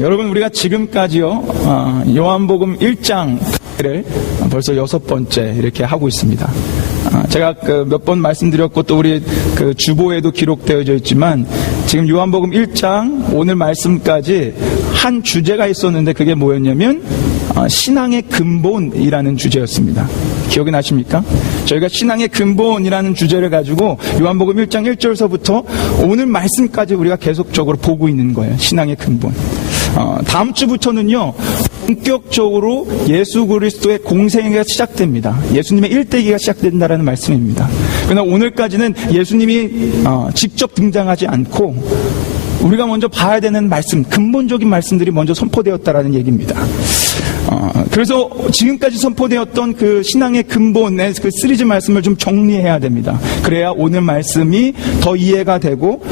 여러분, 우리가 지금까지요, 요한복음 1장을 벌써 6번째 이렇게 하고 있습니다. 제가 몇 번 말씀드렸고 또 우리 주보에도 기록되어져 있지만 지금 요한복음 1장 오늘 말씀까지 한 주제가 있었는데 그게 뭐였냐면 신앙의 근본이라는 주제였습니다. 기억이 나십니까? 저희가 신앙의 근본이라는 주제를 가지고 요한복음 1장 1절서부터 오늘 말씀까지 우리가 계속적으로 보고 있는 거예요. 신앙의 근본. 다음 주부터는요, 본격적으로 예수 그리스도의 공생애가 시작됩니다. 예수님의 일대기가 시작된다라는 말씀입니다. 그러나 오늘까지는 예수님이 직접 등장하지 않고 우리가 먼저 봐야 되는 말씀, 근본적인 말씀들이 먼저 선포되었다라는 얘기입니다. 그래서 지금까지 선포되었던 그 신앙의 근본의 그 시리즈 말씀을 좀 정리해야 됩니다. 그래야 오늘 말씀이 더 이해가 되고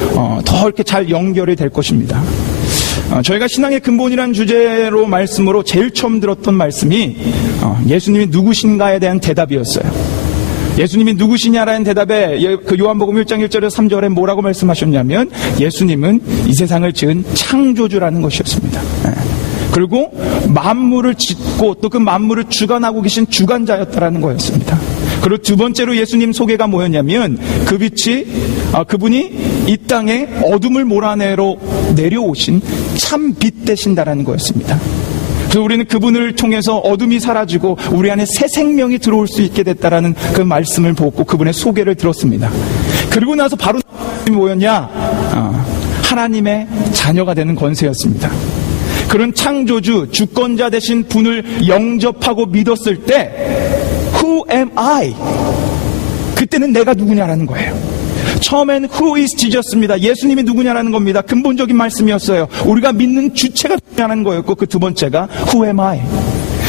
더 이렇게 잘 연결이 될 것입니다. 저희가 신앙의 근본이라는 주제로 말씀으로 제일 처음 들었던 말씀이 예수님이 누구신가에 대한 대답이었어요. 예수님이 누구시냐라는 대답에 그 요한복음 1장 1절에서 3절에 뭐라고 말씀하셨냐면 예수님은 이 세상을 지은 창조주라는 것이었습니다. 그리고 만물을 짓고 또 그 만물을 주관하고 계신 주관자였다라는 거였습니다. 그리고 두 번째로 예수님 소개가 뭐였냐면 그분이 이 땅에 어둠을 몰아내러 내려오신 참 빛 되신다라는 거였습니다. 그래서 우리는 그분을 통해서 어둠이 사라지고 우리 안에 새 생명이 들어올 수 있게 됐다라는 그 말씀을 보고 그분의 소개를 들었습니다. 그리고 나서 바로 뭐였냐? 하나님의 자녀가 되는 권세였습니다. 그런 창조주, 주권자 되신 분을 영접하고 믿었을 때 Who am I? 그때는 내가 누구냐라는 거예요. 처음엔 Who is Jesus입니다. 예수님이 누구냐라는 겁니다. 근본적인 말씀이었어요. 우리가 믿는 주체가 누구냐는 거였고 그 두 번째가 Who am I?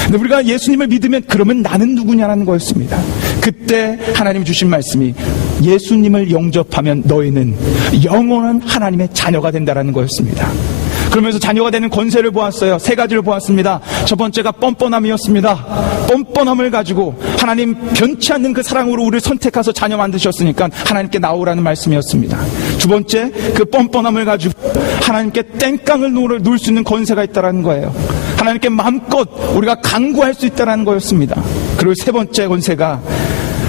근데 우리가 예수님을 믿으면 그러면 나는 누구냐라는 거였습니다. 그때 하나님이 주신 말씀이 예수님을 영접하면 너희는 영원한 하나님의 자녀가 된다라는 거였습니다. 그러면서 자녀가 되는 권세를 보았어요. 세 가지를 보았습니다. 첫 번째가 뻔뻔함이었습니다. 뻔뻔함을 가지고 하나님 변치 않는 그 사랑으로 우리를 선택해서 자녀 만드셨으니까 하나님께 나오라는 말씀이었습니다. 두 번째, 그 뻔뻔함을 가지고 하나님께 땡깡을 놓을 수 있는 권세가 있다는 거예요. 하나님께 마음껏 우리가 간구할 수 있다는 거였습니다. 그리고 세 번째 권세가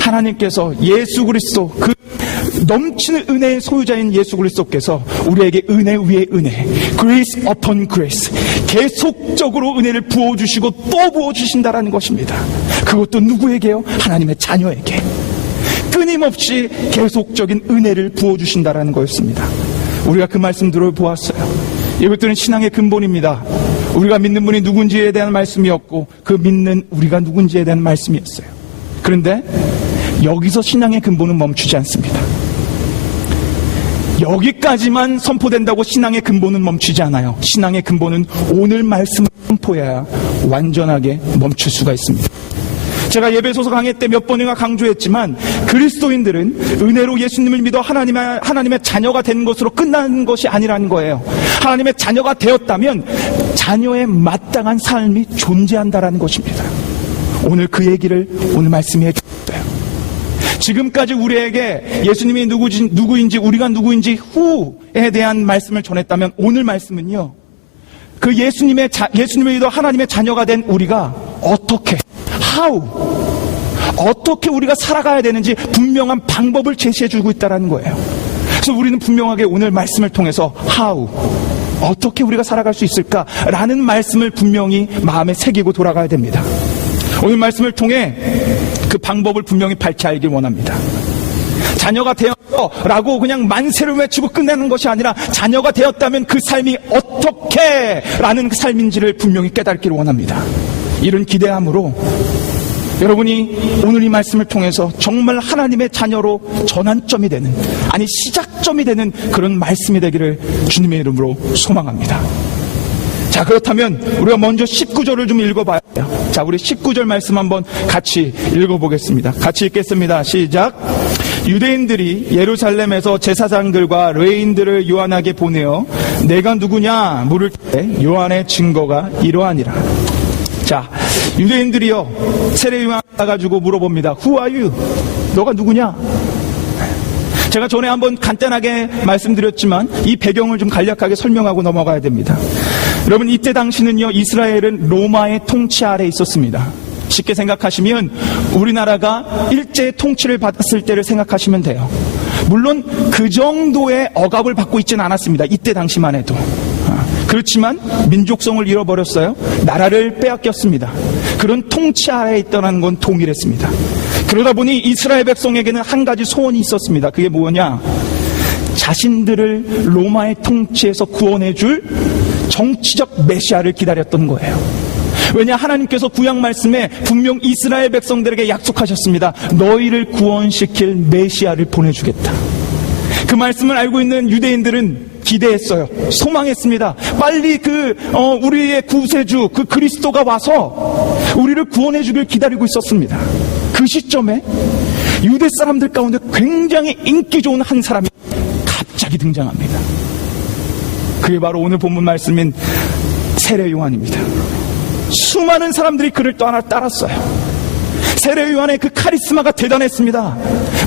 하나님께서 예수 그리스도 그 넘치는 은혜의 소유자인 예수 그리스도께서 우리에게 은혜 위에 은혜, grace upon grace, 계속적으로 은혜를 부어주시고 또 부어주신다라는 것입니다. 그것도 누구에게요? 하나님의 자녀에게 끊임없이 계속적인 은혜를 부어주신다라는 거였습니다. 우리가 그 말씀 들어보았어요. 이것들은 신앙의 근본입니다. 우리가 믿는 분이 누군지에 대한 말씀이었고 그 믿는 우리가 누군지에 대한 말씀이었어요. 그런데 여기서 신앙의 근본은 멈추지 않습니다. 여기까지만 선포된다고 신앙의 근본은 멈추지 않아요. 신앙의 근본은 오늘 말씀을 선포해야 완전하게 멈출 수가 있습니다. 제가 예배소서 강의 때 몇 번이나 강조했지만 그리스도인들은 은혜로 예수님을 믿어 하나님의 자녀가 된 것으로 끝나는 것이 아니라는 거예요. 하나님의 자녀가 되었다면 자녀의 마땅한 삶이 존재한다라는 것입니다. 오늘 그 얘기를 오늘 말씀해 주셨어요. 지금까지 우리에게 예수님이 누구인지 우리가 누구인지 후에 대한 말씀을 전했다면 오늘 말씀은요, 그 예수님을 믿어 하나님의 자녀가 된 우리가 어떻게 우리가 살아가야 되는지 분명한 방법을 제시해주고 있다는 거예요. 그래서 우리는 분명하게 오늘 말씀을 통해서 어떻게 우리가 살아갈 수 있을까라는 말씀을 분명히 마음에 새기고 돌아가야 됩니다. 오늘 말씀을 통해 그 방법을 분명히 밝히 알길 원합니다. 자녀가 되었어라고 그냥 만세를 외치고 끝내는 것이 아니라 자녀가 되었다면 그 삶이 어떻게 라는 그 삶인지를 분명히 깨닫기를 원합니다. 이런 기대함으로 여러분이 오늘 이 말씀을 통해서 정말 하나님의 자녀로 전환점이 되는, 아니 시작점이 되는 그런 말씀이 되기를 주님의 이름으로 소망합니다. 자, 그렇다면 우리가 먼저 19절을 좀 읽어봐야 돼요. 자, 우리 19절 말씀 한번 같이 읽어보겠습니다. 같이 읽겠습니다. 시작. 유대인들이 예루살렘에서 제사장들과 레위인들을 요한에게 보내어 내가 누구냐 물을 때 요한의 증거가 이러하니라. 자, 유대인들이요 세례요한 가지고 물어봅니다. Who are you? 너가 누구냐? 제가 전에 한번 간단하게 말씀드렸지만 이 배경을 좀 간략하게 설명하고 넘어가야 됩니다. 여러분, 이때 당시는요, 이스라엘은 로마의 통치 아래에 있었습니다. 쉽게 생각하시면 우리나라가 일제 통치를 받았을 때를 생각하시면 돼요. 물론 그 정도의 억압을 받고 있지는 않았습니다. 이때 당시만 해도. 그렇지만 민족성을 잃어버렸어요. 나라를 빼앗겼습니다. 그런 통치 아래에 있다는 건 동일했습니다. 그러다 보니 이스라엘 백성에게는 한 가지 소원이 있었습니다. 그게 뭐냐? 자신들을 로마의 통치에서 구원해줄 정치적 메시아를 기다렸던 거예요. 왜냐, 하나님께서 구약 말씀에 분명 이스라엘 백성들에게 약속하셨습니다. 너희를 구원시킬 메시아를 보내주겠다. 그 말씀을 알고 있는 유대인들은 기대했어요. 소망했습니다. 빨리 우리의 구세주, 그 그리스도가 와서 우리를 구원해주길 기다리고 있었습니다. 그 시점에 유대 사람들 가운데 굉장히 인기 좋은 한 사람이 갑자기 등장합니다. 그게 바로 오늘 본문 말씀인 세례 요한입니다. 수많은 사람들이 그를 따랐어요. 세례 요한의 그 카리스마가 대단했습니다.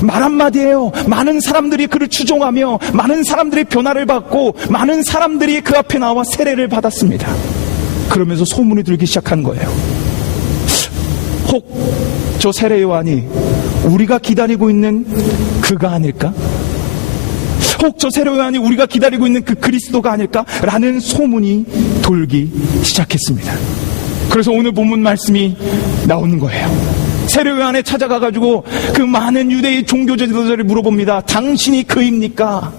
말 한마디예요. 많은 사람들이 그를 추종하며 많은 사람들이 변화를 받고 많은 사람들이 그 앞에 나와 세례를 받았습니다. 그러면서 소문이 들기 시작한 거예요. 혹 저 세례 요한이 우리가 기다리고 있는 그가 아닐까? 혹 저 세례 요한이 우리가 기다리고 있는 그 그리스도가 아닐까? 라는 소문이 돌기 시작했습니다. 그래서 오늘 본문 말씀이 나오는 거예요. 세례 요한에 찾아가가지고 그 많은 유대의 종교 지도자를 물어봅니다. 당신이 그입니까?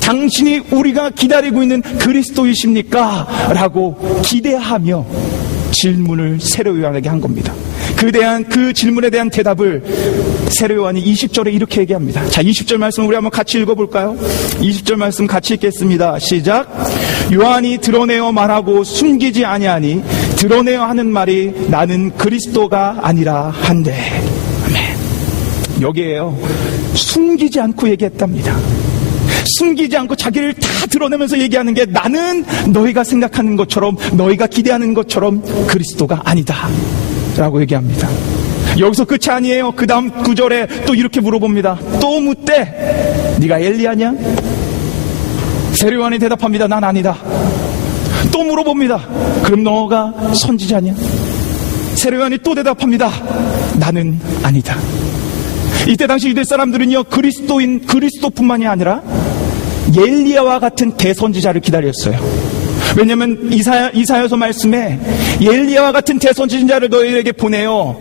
당신이 우리가 기다리고 있는 그리스도이십니까? 라고 기대하며 질문을 세례 요한에게 한 겁니다. 그 질문에 대한 대답을 세례 요한이 20절에 이렇게 얘기합니다. 자, 20절 말씀 우리 한번 같이 읽어볼까요? 20절 말씀 같이 읽겠습니다. 시작. 요한이 드러내어 말하고 숨기지 아니하니 드러내어 하는 말이 나는 그리스도가 아니라 한데. 아멘. 여기에요. 숨기지 않고 얘기했답니다. 숨기지 않고 자기를 다 드러내면서 얘기하는 게 나는 너희가 생각하는 것처럼 너희가 기대하는 것처럼 그리스도가 아니다 라고 얘기합니다. 여기서 끝이 아니에요. 그 다음 구절에 또 이렇게 물어봅니다. 또 묻되 네가 엘리야냐? 세례 요한이 대답합니다. 난 아니다. 또 물어봅니다. 그럼 너가 선지자냐? 세례 요한이 또 대답합니다. 나는 아니다. 이때 당시 유대 사람들은요, 그리스도뿐만이 아니라 엘리야와 같은 대선지자를 기다렸어요. 왜냐하면 이사야서 말씀에 엘리야와 같은 대선지자를 너희에게 보내어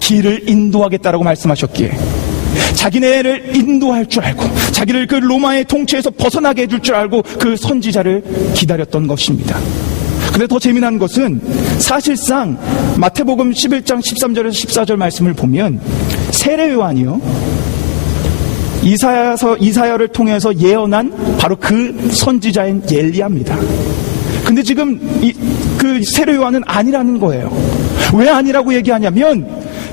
길을 인도하겠다라고 말씀하셨기에 자기네를 인도할 줄 알고 자기를 그 로마의 통치에서 벗어나게 해줄 줄 알고 그 선지자를 기다렸던 것입니다. 근데 더 재미난 것은 사실상 마태복음 11장 13절에서 14절 말씀을 보면 세례 요한이요, 이사야를 통해서 예언한 바로 그 선지자인 엘리야입니다. 근데 지금 그 세례 요한은 아니라는 거예요. 왜 아니라고 얘기하냐면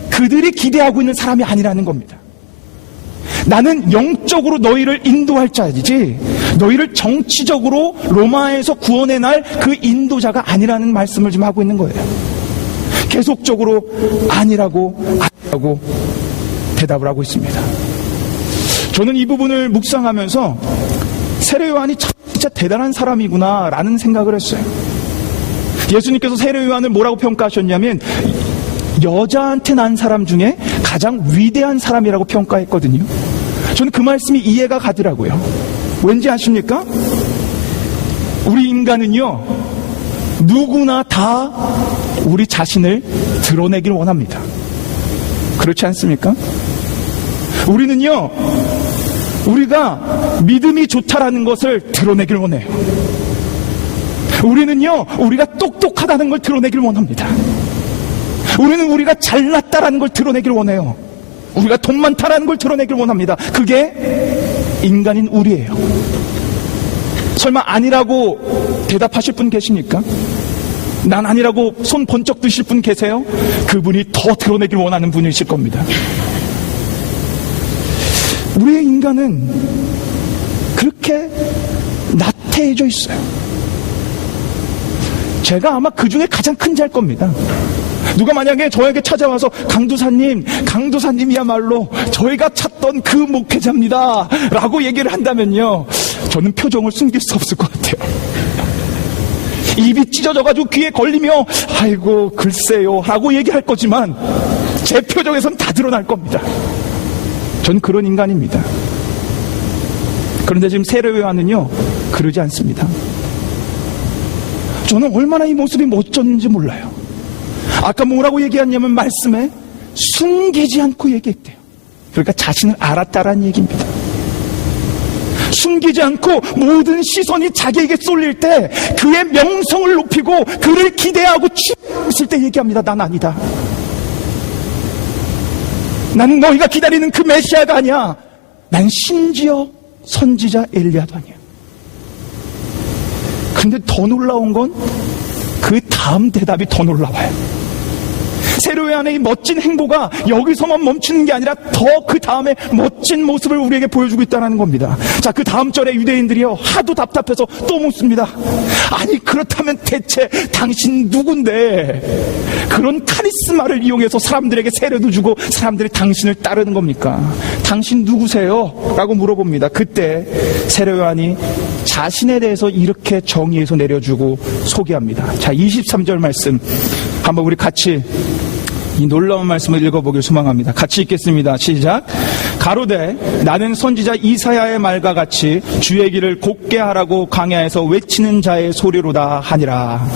그들이 기대하고 있는 사람이 아니라는 겁니다. 나는 영적으로 너희를 인도할 자이지 너희를 정치적으로 로마에서 구원해 날 그 인도자가 아니라는 말씀을 지금 하고 있는 거예요. 계속적으로 아니라고 대답을 하고 있습니다. 저는 이 부분을 묵상하면서 세례 요한이 진짜 대단한 사람이구나 라는 생각을 했어요. 예수님께서 세례 요한을 뭐라고 평가하셨냐면 여자한테 난 사람 중에 가장 위대한 사람이라고 평가했거든요. 저는 그 말씀이 이해가 가더라고요. 왠지 아십니까? 우리 인간은요, 누구나 다 우리 자신을 드러내길 원합니다. 그렇지 않습니까? 우리는요, 우리가 믿음이 좋다라는 것을 드러내길 원해요. 우리는요, 우리가 똑똑하다는 걸 드러내길 원합니다. 우리는 우리가 잘났다라는 걸 드러내길 원해요. 우리가 돈 많다라는 걸 드러내길 원합니다. 그게 인간인 우리예요. 설마 아니라고 대답하실 분 계십니까? 난 아니라고 손 번쩍 드실 분 계세요? 그분이 더 드러내길 원하는 분이실 겁니다. 우리의 인간은 그렇게 나태해져 있어요. 제가 아마 그 중에 가장 큰 자일 겁니다. 누가 만약에 저에게 찾아와서 강도사님이야말로 저희가 찾던 그 목회자입니다 라고 얘기를 한다면요, 저는 표정을 숨길 수 없을 것 같아요. 입이 찢어져가지고 귀에 걸리며 아이고 글쎄요 라고 얘기할 거지만 제 표정에선 다 드러날 겁니다. 전 그런 인간입니다. 그런데 지금 세례요한은요 그러지 않습니다. 저는 얼마나 이 모습이 멋졌는지 몰라요. 아까 뭐라고 얘기했냐면 말씀에 숨기지 않고 얘기했대요. 그러니까 자신을 알았다라는 얘기입니다. 숨기지 않고 모든 시선이 자기에게 쏠릴 때 그의 명성을 높이고 그를 기대하고 추구했을 때 얘기합니다. 난 아니다. 난 너희가 기다리는 그 메시아가 아니야. 난 심지어 선지자 엘리야도 아니야. 근데 더 놀라운 건 그 다음 대답이 더 놀라워요. 세례요한의 이 멋진 행보가 여기서만 멈추는 게 아니라 더 그 다음에 멋진 모습을 우리에게 보여주고 있다는 겁니다. 자, 그 다음 절에 유대인들이요 하도 답답해서 또 묻습니다. 아니 그렇다면 대체 당신 누군데 그런 카리스마를 이용해서 사람들에게 세례도 주고 사람들이 당신을 따르는 겁니까? 당신 누구세요? 라고 물어봅니다. 그때 세례요한이 자신에 대해서 이렇게 정의해서 내려주고 소개합니다. 자, 23절 말씀 한번 우리 같이 이 놀라운 말씀을 읽어보길 소망합니다. 같이 읽겠습니다. 시작. 가로되 나는 선지자 이사야의 말과 같이 주의 길을 곧게 하라고 광야에서 외치는 자의 소리로다 하니라.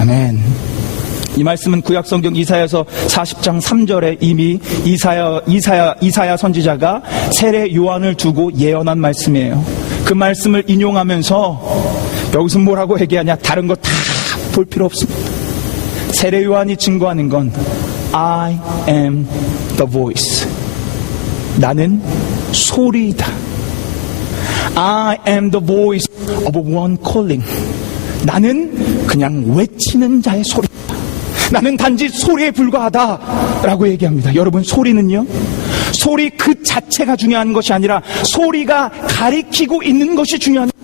아멘. 이 말씀은 구약성경 이사야서 40장 3절에 이미 이사야 선지자가 세례 요한을 두고 예언한 말씀이에요. 그 말씀을 인용하면서 여기서 뭐라고 얘기하냐? 다른 거 다 볼 필요 없습니다. 세례 요한이 증거하는 건 I am the voice. 나는 소리이다. I am the voice of one calling. 나는 그냥 외치는 자의 소리다. 나는 단지 소리에 불과하다 라고 얘기합니다. 여러분, 소리는요, 소리 그 자체가 중요한 것이 아니라 소리가 가리키고 있는 것이 중요한 거예요.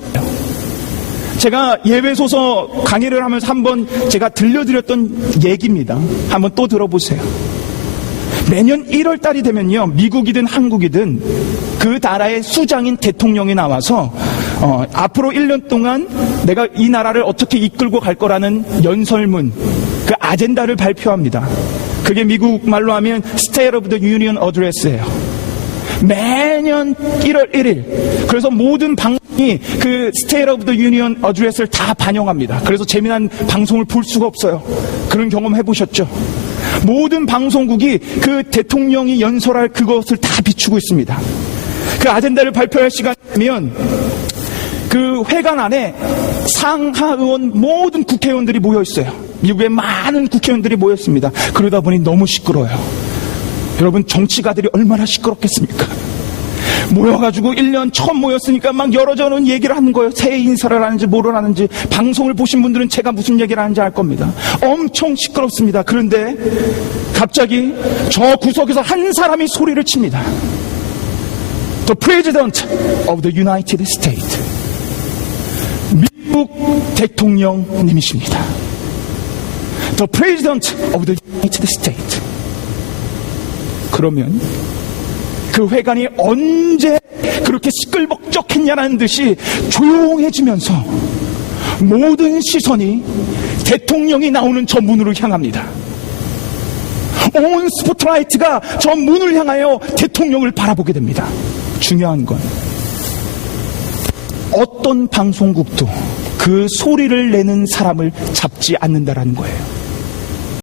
제가 예배소서 강의를 하면서 한번 제가 들려드렸던 얘기입니다. 한번 또 들어보세요. 매년 1월 달이 되면요, 미국이든 한국이든 그 나라의 수장인 대통령이 나와서 앞으로 1년 동안 내가 이 나라를 어떻게 이끌고 갈 거라는 연설문, 그 아젠다를 발표합니다. 그게 미국 말로 하면 State of the Union Address예요. 매년 1월 1일. 그래서 모든 방송이 그 State of the Union Address를 다 반영합니다. 그래서 재미난 방송을 볼 수가 없어요. 그런 경험 해보셨죠? 모든 방송국이 그 대통령이 연설할 그것을 다 비추고 있습니다. 그 아젠다를 발표할 시간이면 그 회관 안에 상하 의원 모든 국회의원들이 모여 있어요. 미국의 많은 국회의원들이 모였습니다. 그러다 보니 너무 시끄러워요. 여러분, 정치가들이 얼마나 시끄럽겠습니까? 모여가지고 1년 처음 모였으니까 막 여러저런 얘기를 하는 거예요. 새해 인사를 하는지 뭐를 하는지. 방송을 보신 분들은 제가 무슨 얘기를 하는지 알 겁니다. 엄청 시끄럽습니다. 그런데 갑자기 저 구석에서 한 사람이 소리를 칩니다. The President of the United States. 미국 대통령님이십니다. The President of the United States. 그러면 그 회관이 언제 그렇게 시끌벅적했냐라는 듯이 조용해지면서 모든 시선이 대통령이 나오는 저 문으로 향합니다. 온 스포트라이트가 저 문을 향하여 대통령을 바라보게 됩니다. 중요한 건 어떤 방송국도 그 소리를 내는 사람을 잡지 않는다라는 거예요.